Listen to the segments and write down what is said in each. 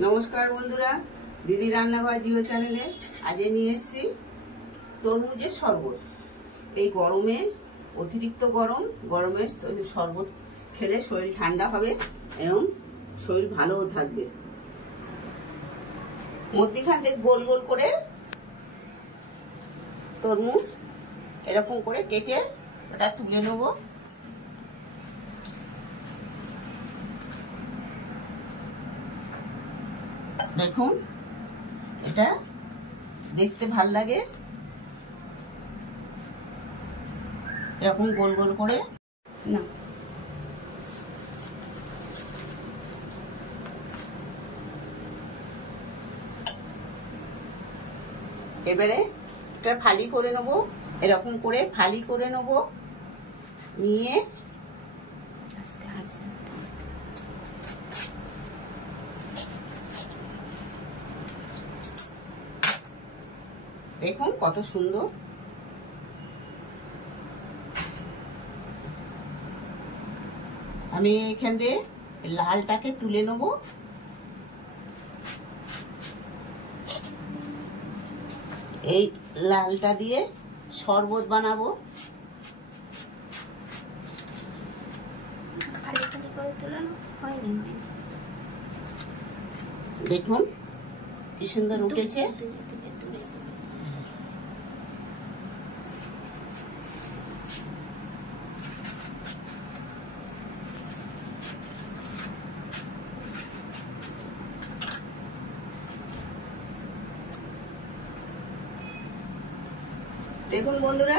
নমস্কার বন্ধুরা, দিদি রান্নাঘর জিও চ্যানেলে আজ নিয়ে এসেছি তরমুজের শরবত। এই গরমে, অতিরিক্ত গরমে শরবত খেলে শরীর ঠান্ডা হবে এবং শরীর ভালোও থাকবে। মধ্যিখান থেকে গোল গোল করে তরমুজ এরকম করে কেটে এটা তুলে নেব। দেখুন, এটা দেখতে ভাল লাগে, এরকম গোল গোল করে না। এবারে এটা ফালি করে নেব, এরকম করে ফালি করে নেব, নিয়ে আস্তে আস্তে দেখুন কত সুন্দর। আমি এখান দিয়ে লালটাকে তুলে নেব। এই লালটা দিয়ে শরবত বানাবো। দেখুন কি সুন্দর উঠেছে। দেখুন বন্ধুরা,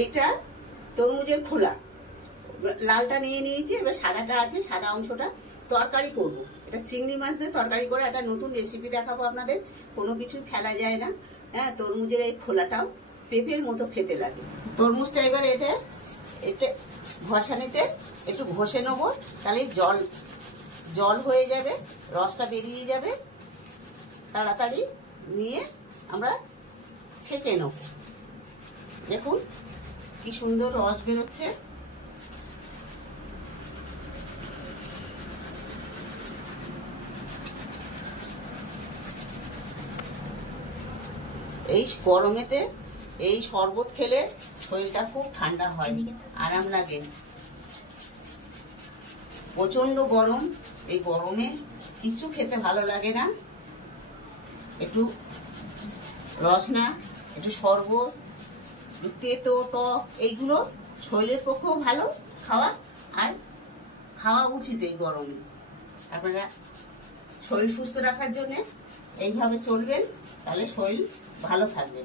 এইটা তরমুজের খোলা, লালটা নিয়ে নিয়েছি। এবার সাদাটা আছে, সাদা অংশটা তরকারি করব। এটা চিংড়ি মাছ দিয়ে তরকারি করে একটা নতুন রেসিপি দেখাবো আপনাদের। কোনো কিছু ফেলা যায় না। হ্যাঁ, তরমুজের এই খোলাটাও পেঁপের মতো খেতে লাগে। তরমুজটা এবার এটা ঘষানিতে একটু ঘষে নেবো, তাহলে জল হয়ে যাবে, রসটা বেরিয়ে যাবে। তাড়াতাড়ি নিয়ে আমরা ছেঁকে নেব। দেখুন কি সুন্দর রস বেরোচ্ছে। এই গরমেতে এই শরবত খেলে শরীরটা খুব ঠান্ডা হয়, আরাম লাগে। প্রচন্ড গরম, এই গরমে কিছু খেতে ভালো লাগে না। একটু রস না, একটু শরবত, তেতো টক, এইগুলো শরীরের পক্ষেও ভালো খাওয়া উচিত এই গরমে। আপনারা শরীর সুস্থ রাখার জন্য এইভাবে চলবেন, তাহলে শরীর ভালো থাকবে।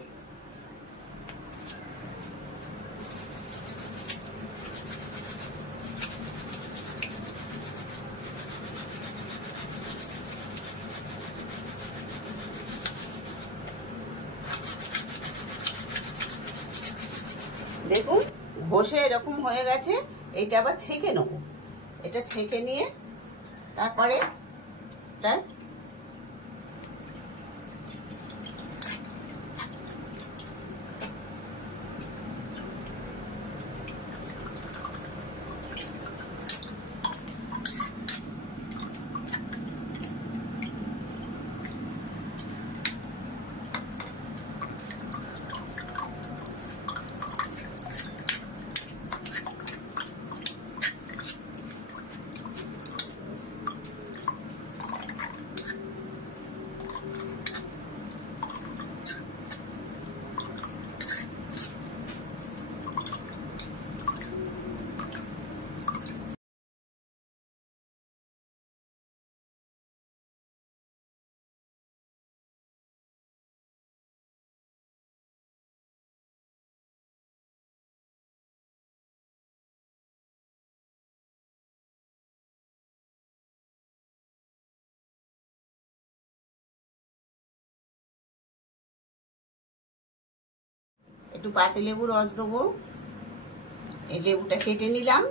দেখুন ঘষে এরকম হয়ে গেছে। এটা আবার ছেঁকে নেব। এটা ছেঁকে নিয়ে তারপরে এটা একটু পাতিলেবু রস দেবো। এই লেবুটা কেটে নিলাম।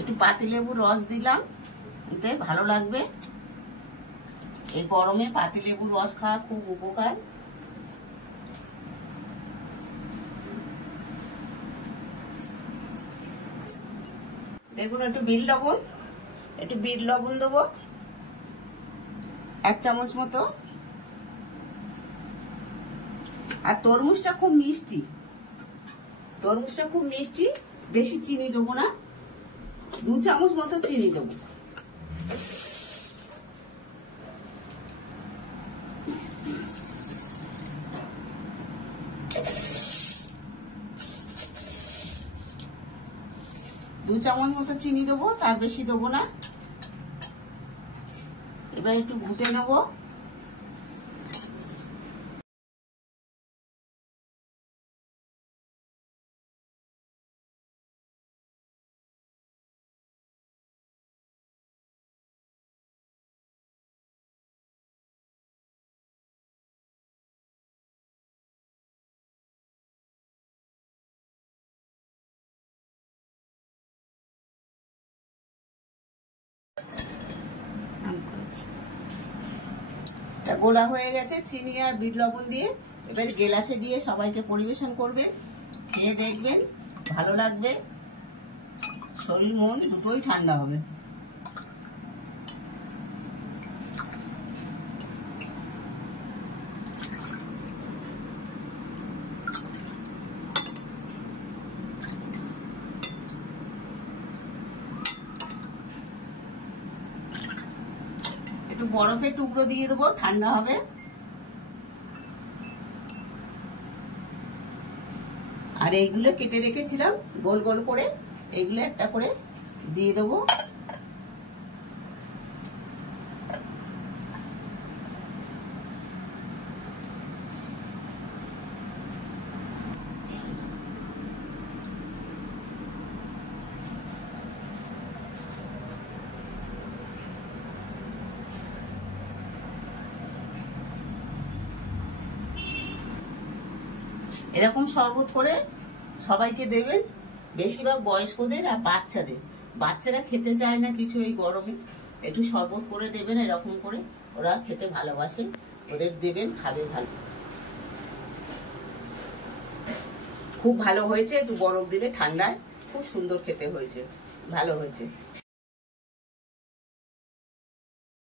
একটু পাতিলেবু রস দিলাম, এতে ভালো লাগবে। এই গরমে পাতিলেবুর রস খাওয়া খুব উপকার। দেখুন একটু বিট লবণ দেবো 1 চামচ মতো। আর তরমুজটা খুব মিষ্টি, বেশি চিনি দেবো না, 2 চামচ মতো চিনি দেবো। দু চামচ মতো চিনি দেবো, তার বেশি দেবো না। এবার একটু ঘুটে নেবো। এটা গোলা হয়ে গেছে চিনি আর বিট লবণ দিয়ে। এবার গ্লাসে দিয়ে সবাইকে পরিবেশন করবেন, খেয়ে দেখবেন, ভালো লাগবে, শরীর মন দুটোই ঠান্ডা হবে। একটু বরফের টুকরো দিয়ে দেবো, ঠান্ডা হবে। আর এইগুলো কেটে রেখেছিলাম গোল গোল করে, এইগুলো একটা করে দিয়ে দেবো। এরকম শরবত করে সবাইকে দেবেন, বেশিরভাগ বয়স্কদের আর বাচ্চারা খেতে চায় না কিছু এই গরমে। একটু শরবত করে দেবেন এরকম করে, ওরা খেতে ভালোবাসে, ওদের দেবেন, খাবে ভালো। খুব ভালো হয়েছে, একটু বরফ দিলে ঠান্ডায় খুব সুন্দর খেতে হয়েছে, ভালো হয়েছে।